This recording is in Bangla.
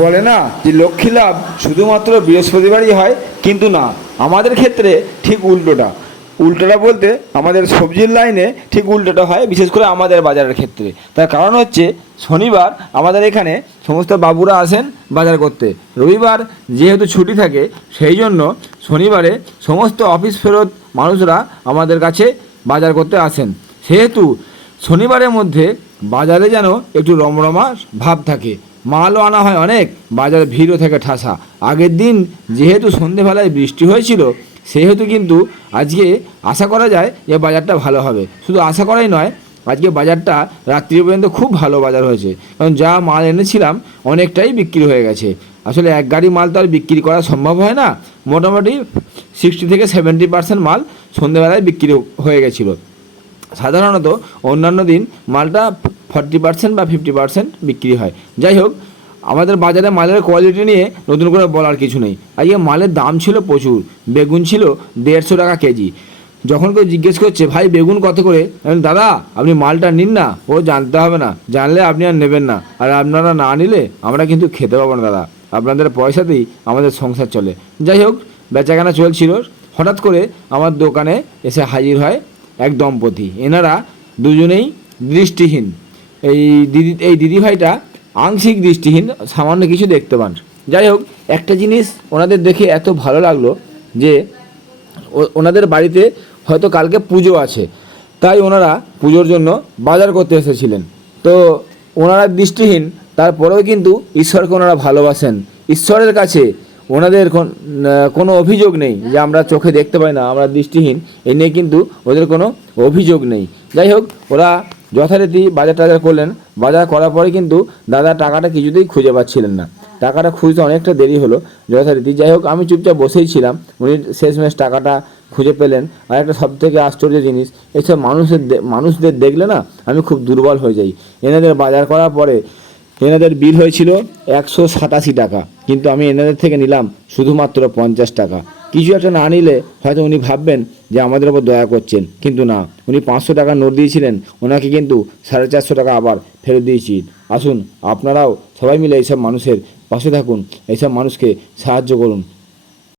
বলে না যে লক্ষ্মী লাভ শুধুমাত্র বৃহস্পতিবারই হয়, কিন্তু না, আমাদের ক্ষেত্রে ঠিক উল্টোটা। উল্টোটা বলতে আমাদের সবজির লাইনে ঠিক উল্টোটা হয়, বিশেষ করে আমাদের বাজারের ক্ষেত্রে। তার কারণ হচ্ছে শনিবার আমাদের এখানে সমস্ত বাবুরা আসেন বাজার করতে। রবিবার যেহেতু ছুটি থাকে, সেই জন্য শনিবারে সমস্ত অফিস ফেরত মানুষরা আমাদের কাছে বাজার করতে আসেন। সেহেতু শনিবারের মধ্যে বাজারে যেন একটু রমরমা ভাব থাকে, মালও আনা হয় অনেক, বাজারে ভিড়ও থাকে ঠাসা। আগের দিন যেহেতু সন্ধেবেলায় বৃষ্টি হয়েছিল, সেহেতু কিন্তু আজকে আশা করা যায় যে বাজারটা ভালো হবে। শুধু আশা করাই নয়, আজকে বাজারটা রাত্রি পর্যন্ত খুব ভালো বাজার হয়েছে, কারণ যা মাল এনেছিলাম অনেকটাই বিক্রি হয়ে গেছে। আসলে এক গাড়ি মাল তো আর বিক্রি করা সম্ভব হয় না, মোটামুটি 60 থেকে 70% মাল সন্ধেবেলায় বিক্রি হয়ে গেছিলো। সাধারণত অন্যান্য দিন মালটা 40% বা 50% বিক্রি হয়। যাই হোক, আমাদের বাজারে মালের কোয়ালিটি নিয়ে নতুন করে বলার কিছু নেই। আজকে মালের দাম ছিল প্রচুর। বেগুন ছিল 150 টাকা কেজি। যখন কেউ জিজ্ঞেস করছে ভাই বেগুন কত করে, দাদা আপনি মালটা নিন না, ও জানতে হবে না, জানলে আপনি আর নেবেন না, আর আপনারা না নিলে আমরা কিন্তু খেতে পাবো না দাদা, আপনাদের পয়সাতেই আমাদের সংসার চলে। যাই হোক, বেচাকেনা চলছিল। হঠাৎ করে আমার দোকানে এসে হাজির হয় এক দম্পতি। এনারা দুজনেই দৃষ্টিহীন। এই দিদিভাইটা আংশিক দৃষ্টিহীন, সামান্য কিছু দেখতে পান। যাই হোক, একটা জিনিস ওনাদের দেখে এত ভালো লাগলো যে ওনাদের বাড়িতে হয়তো কালকে পুজো আছে, তাই ওনারা পুজোর জন্য বাজার করতে এসেছিলেন। তো ওনারা দৃষ্টিহীন, তারপরেও কিন্তু ঈশ্বরকে ওনারা ভালোবাসেন। ঈশ্বরের কাছে ওনাদের কোনো অভিযোগ নেই যে আমরা চোখে দেখতে পাই না, আমরা দৃষ্টিহীন, এই নিয়ে কিন্তু ওদের কোনো অভিযোগ নেই। যাই হোক, ওরা যথারীতি বাজার টাজার করলেন। বাজার করার পরে কিন্তু দাদা টাকাটা কিছুতেই খুঁজে পাচ্ছিলেন না। টাকাটা খুঁজতে অনেকটা দেরি হলো যথারীতি। যাই হোক, আমি চুপচাপ বসেই ছিলাম। উনি শেষমেশ টাকাটা খুঁজে পেলেন। আর একটা সবথেকে আশ্চর্য জিনিস, এসব মানুষদের দেখলে না আমি খুব দুর্বল হয়ে যাই। এনাদের বাজার করার পরে এনাদের বিল হয়েছিল 187 টাকা, কিন্তু আমি এনাদের থেকে নিলাম শুধুমাত্র 50 টাকা। কিছু একটা না নিলে হয়তো উনি ভাববেন যে আমাদের ওপর দয়া করছেন, কিন্তু না, উনি 500 টাকা নোট দিয়েছিলেন, ওনাকে কিন্তু 450 টাকা আবার ফেরত দিয়েছি। আসুন আপনারাও সবাই মিলে এইসব মানুষের পাশে থাকুন, এইসব মানুষকে সাহায্য করুন।